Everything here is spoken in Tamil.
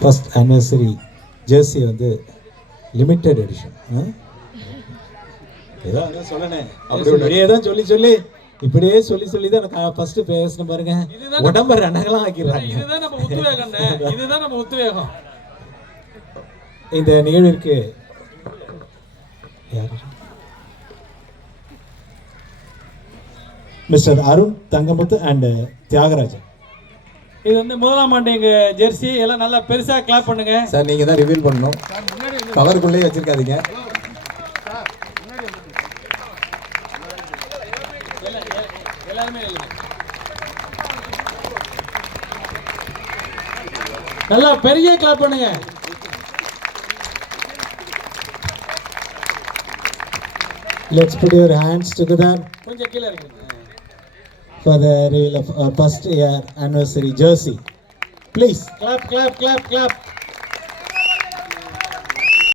ஃபர்ஸ்ட் ஆனிவர்சரி ஜெர்சி வந்து லிமிட்டெட் எடிஷன். ஏதோ சொல்லணேன் அப்படி இப்படியே தான் சொல்லி இப்படியே சொல்லி தான் ஃபர்ஸ்ட் பேசணும் பாருங்க. உடம்பு ரெண்டகலாம் ஆக்கிடுறாங்க. இதுதான் நம்ம உத்வேகம். இந்த நிகழ்விற்கு மிஸ்டர் அருண் தங்கமுத்து அண்ட் தியாகராஜன். இது வந்து முதலாம் ஆண்டு எங்க ஜெர்சி எல்லாம் நல்லா பெருசா கிளாப் பண்ணுங்க சார். நீங்க தான் ரிவீல் பண்ணணும், கவருக்குள்ளே வச்சிருக்காதீங்க. நல்லா பெரிய கிளாப் பண்ணுங்க. Let's put your hands together கொஞ்சம் கீழ இறங்குங்க for the reveal of our first year anniversary jersey. Please clap.